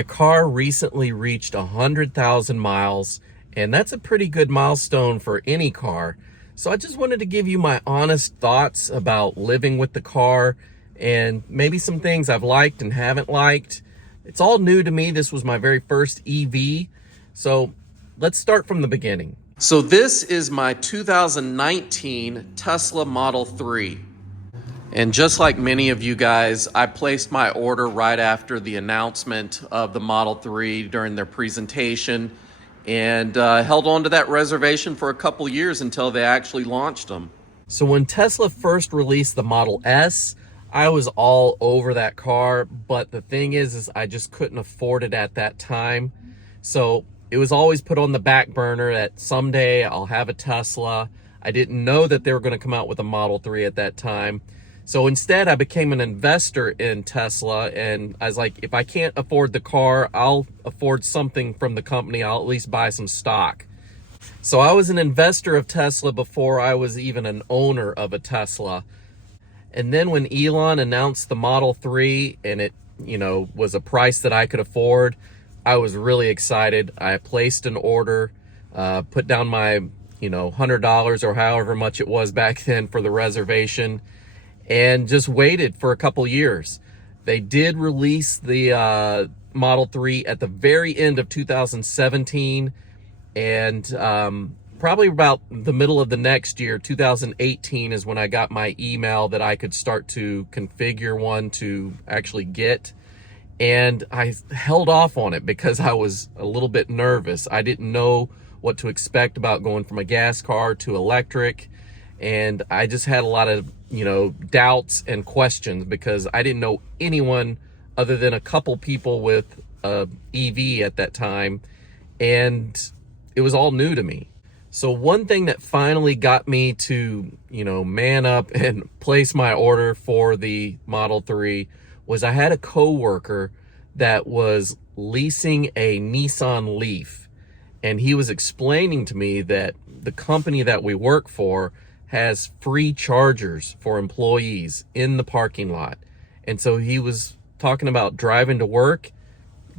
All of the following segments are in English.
My car recently reached 100,000 miles, and that's a pretty good milestone for any car. So I just wanted to give you my honest thoughts about living with the car and maybe some things I've liked and haven't liked. It's all new to me. This was my very first EV. So let's start from the beginning. So this is my 2019 Tesla Model 3. And just like many of you guys, I placed my order right after the announcement of the Model 3 during their presentation and held on to that reservation for a couple years until they actually launched them. So when Tesla first released the Model S, I was all over that car, but the thing is I just couldn't afford it at that time. So it was always put on the back burner that someday I'll have a Tesla. I didn't know that they were going to come out with a Model 3 at that time. So instead, I became an investor in Tesla, and I was like, if I can't afford the car, I'll afford something from the company. I'll at least buy some stock. So I was an investor of Tesla before I was even an owner of a Tesla. And then when Elon announced the Model 3 and it, was a price that I could afford, I was really excited. I placed an order, put down my, $100 or however much it was back then for the reservation, and just waited for a couple years. They did release the Model 3 at the very end of 2017, and probably about the middle of the next year, 2018, is when I got my email that I could start to configure one to actually get. And I held off on it because I was a little bit nervous. I didn't know what to expect about going from a gas car to electric. And I just had a lot of, doubts and questions because I didn't know anyone other than a couple people with a EV at that time. And it was all new to me. So one thing that finally got me to, man up and place my order for the Model 3 was I had a coworker that was leasing a Nissan Leaf. And he was explaining to me that the company that we work for has free chargers for employees in the parking lot. And so he was talking about driving to work,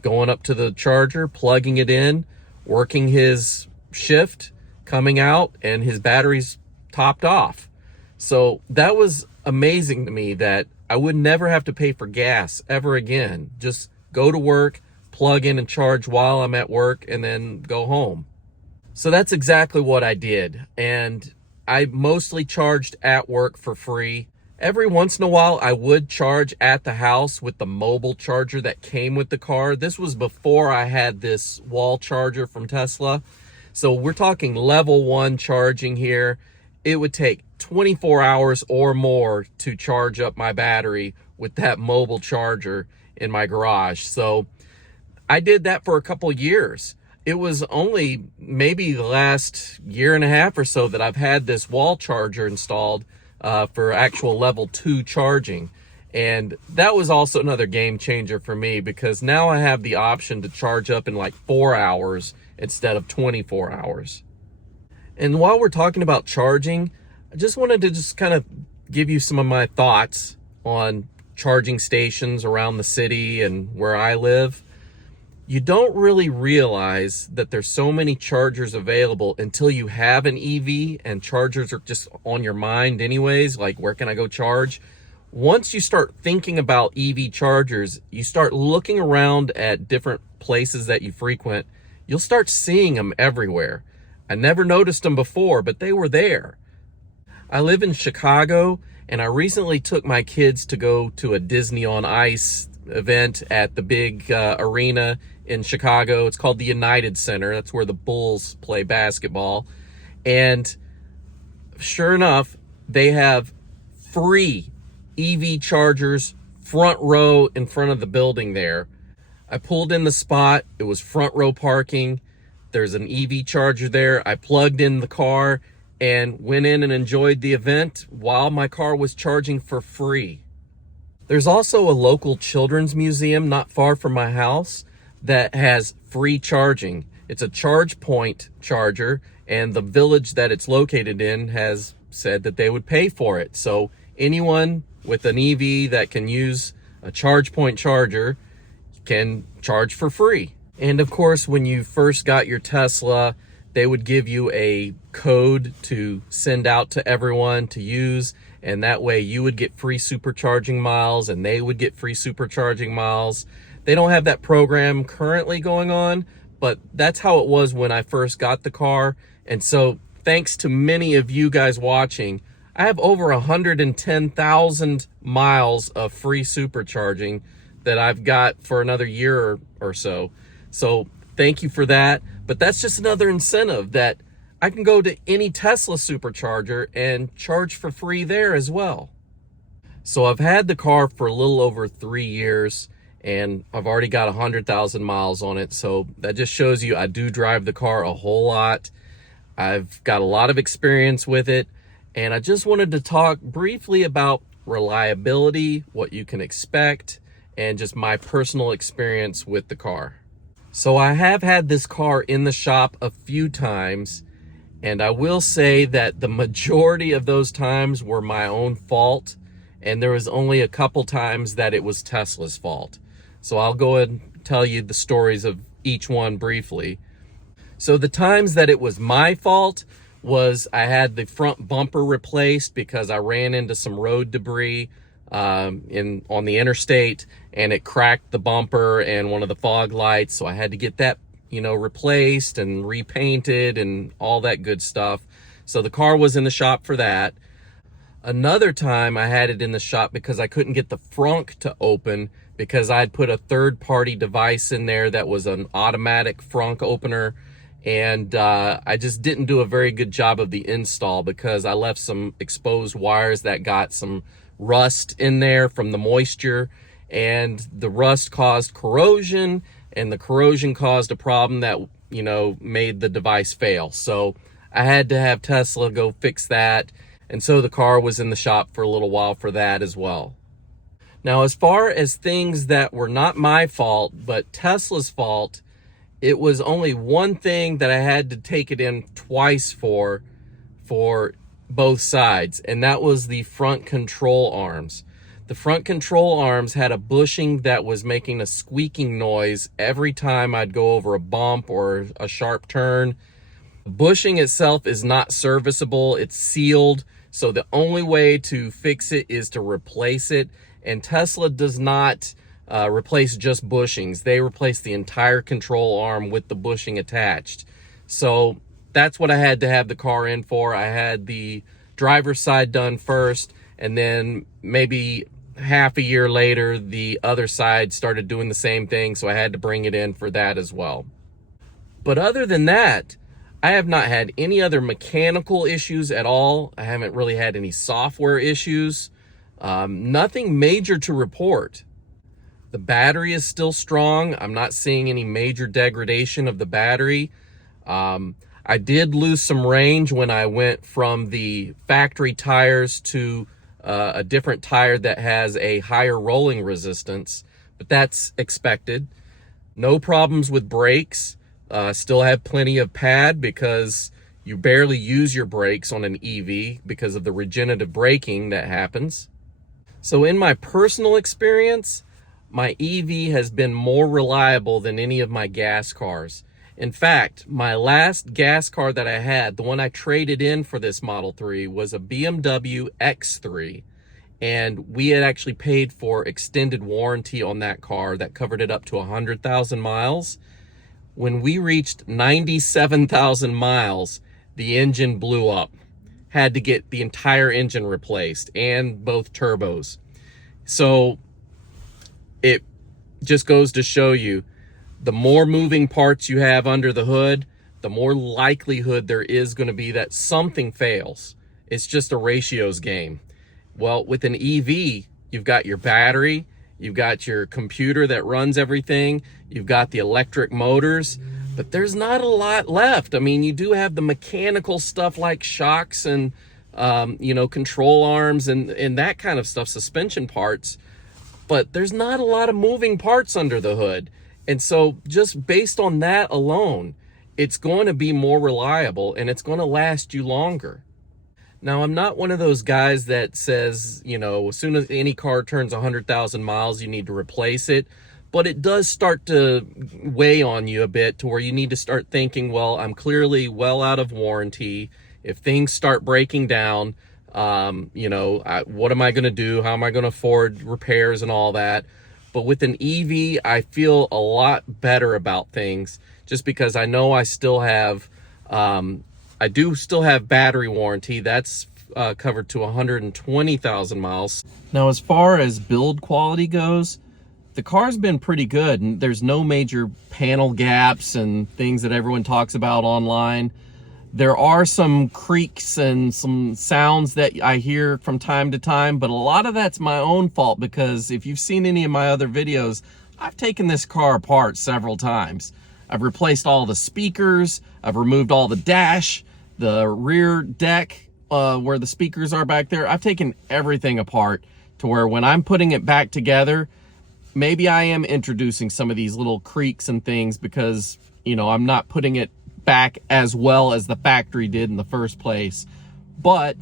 going up to the charger, plugging it in, working his shift, coming out, and his battery's topped off. So that was amazing to me that I would never have to pay for gas ever again. Just go to work, plug in and charge while I'm at work, and then go home. So that's exactly what I did. And I mostly charged at work for free. Every once in a while, I would charge at the house with the mobile charger that came with the car. This was before I had this wall charger from Tesla. So we're talking level 1 charging here. It would take 24 hours or more to charge up my battery with that mobile charger in my garage. So I did that for a couple years. It was only maybe the last year and a half or so that I've had this wall charger installed for actual level 2 charging. And that was also another game changer for me because now I have the option to charge up in like 4 hours instead of 24 hours. And while we're talking about charging, I just wanted to kind of give you some of my thoughts on charging stations around the city and where I live. You don't really realize that there's so many chargers available until you have an EV and chargers are just on your mind anyways, like where can I go charge? Once you start thinking about EV chargers, you start looking around at different places that you frequent, you'll start seeing them everywhere. I never noticed them before, but they were there. I live in Chicago, and I recently took my kids to go to a Disney on Ice event at the big arena in Chicago. It's called the United Center. That's where the Bulls play basketball. And sure enough, they have free EV chargers front row in front of the building there. I pulled in the spot. It was front row parking. There's an EV charger there. I plugged in the car and went in and enjoyed the event while my car was charging for free. There's also a local children's museum not far from my house that has free charging. It's a charge point charger, and the village that it's located in has said that they would pay for it. So anyone with an EV that can use a charge point charger can charge for free. And of course, when you first got your Tesla, they would give you a code to send out to everyone to use, and that way you would get free supercharging miles and they would get free supercharging miles. They don't have that program currently going on, but that's how it was when I first got the car. And so thanks to many of you guys watching, I have over 110,000 miles of free supercharging that I've got for another year or so. So thank you for that. But that's just another incentive that I can go to any Tesla supercharger and charge for free there as well. So I've had the car for a little over 3 years and I've already got 100,000 miles on it. So that just shows you I do drive the car a whole lot. I've got a lot of experience with it. And I just wanted to talk briefly about reliability, what you can expect, and just my personal experience with the car. So I have had this car in the shop a few times, and I will say that the majority of those times were my own fault, and there was only a couple times that it was Tesla's fault. So I'll go ahead and tell you the stories of each one briefly. So the times that it was my fault was I had the front bumper replaced because I ran into some road debris on the interstate, and it cracked the bumper and one of the fog lights. So I had to get that, replaced and repainted and all that good stuff. So the car was in the shop for that. Another time I had it in the shop because I couldn't get the frunk to open because I'd put a third-party device in there that was an automatic frunk opener. And I just didn't do a very good job of the install because I left some exposed wires that got some rust in there from the moisture, and the rust caused corrosion, and the corrosion caused a problem that, made the device fail. So I had to have Tesla go fix that. And so the car was in the shop for a little while for that as well. Now, as far as things that were not my fault, but Tesla's fault, it was only one thing that I had to take it in twice for both sides, and that was the front control arms. The front control arms had a bushing that was making a squeaking noise every time I'd go over a bump or a sharp turn. The bushing itself is not serviceable, it's sealed, so the only way to fix it is to replace it, and Tesla does not replace just bushings. They replace the entire control arm with the bushing attached. So that's what I had to have the car in for. I had the driver's side done first, and then maybe half a year later, the other side started doing the same thing, so I had to bring it in for that as well. But other than that, I have not had any other mechanical issues at all. I haven't really had any software issues. Nothing major to report. The battery is still strong. I'm not seeing any major degradation of the battery. I did lose some range when I went from the factory tires to a different tire that has a higher rolling resistance, but that's expected. No problems with brakes. Still have plenty of pad because you barely use your brakes on an EV because of the regenerative braking that happens. So in my personal experience, my EV has been more reliable than any of my gas cars. In fact, my last gas car that I had, the one I traded in for this Model 3, was a BMW X3. And we had actually paid for extended warranty on that car that covered it up to 100,000 miles. When we reached 97,000 miles, the engine blew up. Had to get the entire engine replaced and both turbos. So it just goes to show you, the more moving parts you have under the hood, the more likelihood there is going to be that something fails. It's just a ratios game. Well, with an EV, you've got your battery, you've got your computer that runs everything, you've got the electric motors, but there's not a lot left. I mean, you do have the mechanical stuff like shocks and, control arms and that kind of stuff, suspension parts, but there's not a lot of moving parts under the hood. And so just based on that alone, it's going to be more reliable and it's going to last you longer. Now, I'm not one of those guys that says, as soon as any car turns 100,000 miles, you need to replace it. but it does start to weigh on you a bit to where you need to start thinking, well, I'm clearly well out of warranty. If things start breaking down, what am I going to do? How am I going to afford repairs and all that? But with an EV, I feel a lot better about things just because I know I still have, I do still have battery warranty. That's covered to 120,000 miles. Now, as far as build quality goes, the car's been pretty good, and there's no major panel gaps and things that everyone talks about online. There are some creaks and some sounds that I hear from time to time, but a lot of that's my own fault because if you've seen any of my other videos, I've taken this car apart several times. I've replaced all the speakers, I've removed all the dash, the rear deck where the speakers are back there. I've taken everything apart to where when I'm putting it back together, maybe I am introducing some of these little creaks and things because, I'm not putting it back as well as the factory did in the first place. But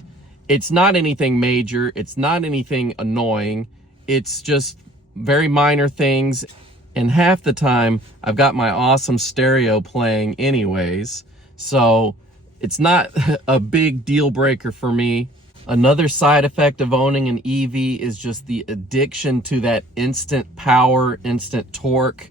it's not anything major. It's not anything annoying. It's just very minor things. And half the time I've got my awesome stereo playing anyways. So it's not a big deal breaker for me. Another side effect of owning an EV is just the addiction to that instant power, instant torque.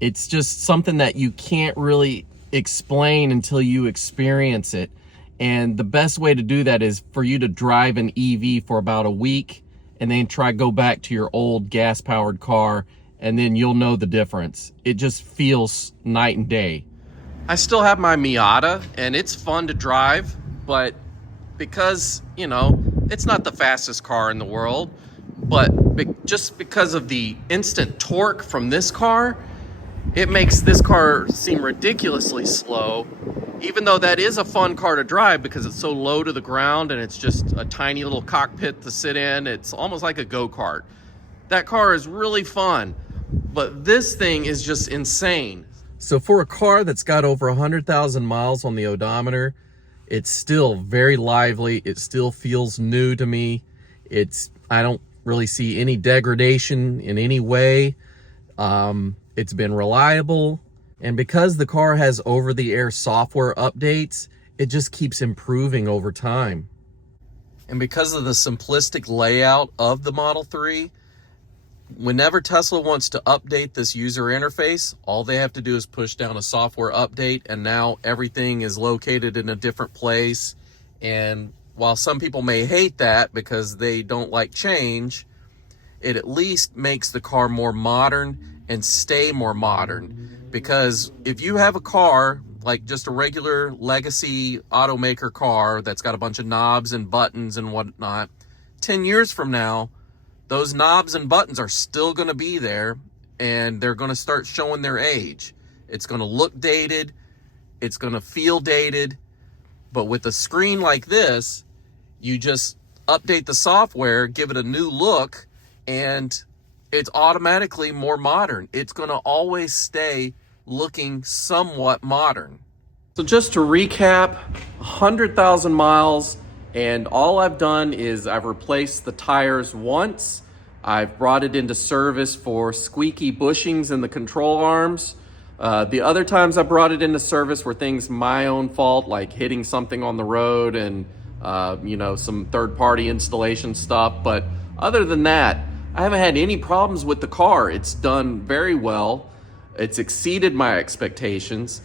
It's just something that you can't really explain until you experience it. And the best way to do that is for you to drive an EV for about a week and then go back to your old gas powered car, and then you'll know the difference. It just feels night and day. I still have my Miata and it's fun to drive, but because, it's not the fastest car in the world, but just because of the instant torque from this car, it makes this car seem ridiculously slow, even though that is a fun car to drive because it's so low to the ground and it's just a tiny little cockpit to sit in. It's almost like a go-kart. That car is really fun, but this thing is just insane. So for a car that's got over 100,000 miles on the odometer, it's still very lively. It still feels new to me. I don't really see any degradation in any way. It's been reliable, and because the car has over-the-air software updates, it just keeps improving over time. And because of the simplistic layout of the Model 3, whenever Tesla wants to update this user interface, all they have to do is push down a software update, and now everything is located in a different place. And while some people may hate that because they don't like change, it at least makes the car more modern and stay more modern. Because if you have a car, like just a regular legacy automaker car that's got a bunch of knobs and buttons and whatnot, 10 years from now, those knobs and buttons are still going to be there, and they're going to start showing their age. It's going to look dated, it's going to feel dated, but with a screen like this, you just update the software, give it a new look, and it's automatically more modern. It's going to always stay looking somewhat modern. So just to recap, 100,000 miles, and all I've done is I've replaced the tires once. I've brought it into service for squeaky bushings in the control arms. The other times I brought it into service were things my own fault, like hitting something on the road and some third-party installation stuff. But other than that, I haven't had any problems with the car. It's done very well. It's exceeded my expectations.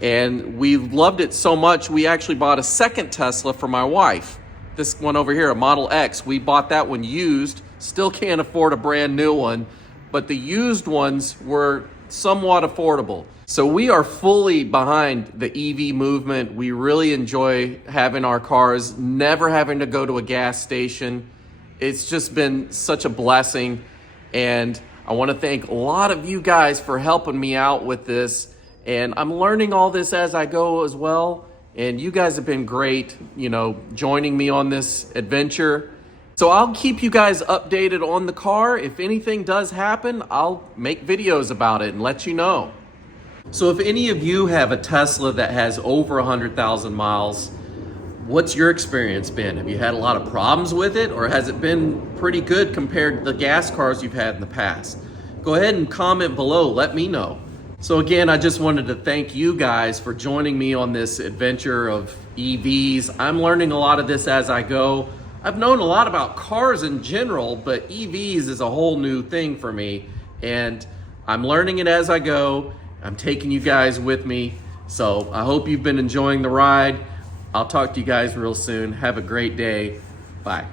And we loved it so much, we actually bought a second Tesla for my wife. This one over here, a Model X, we bought that one used. Still can't afford a brand new one, but the used ones were somewhat affordable. So we are fully behind the EV movement. We really enjoy having our cars, never having to go to a gas station. It's just been such a blessing. And I want to thank a lot of you guys for helping me out with this. And I'm learning all this as I go as well. And you guys have been great, joining me on this adventure. So I'll keep you guys updated on the car. If anything does happen, I'll make videos about it and let you know. So if any of you have a Tesla that has over 100,000 miles, what's your experience been? Have you had a lot of problems with it, or has it been pretty good compared to the gas cars you've had in the past? Go ahead and comment below, let me know. So again, I just wanted to thank you guys for joining me on this adventure of EVs. I'm learning a lot of this as I go. I've known a lot about cars in general, but EVs is a whole new thing for me, and I'm learning it as I go. I'm taking you guys with me. So I hope you've been enjoying the ride. I'll talk to you guys real soon. Have a great day. Bye.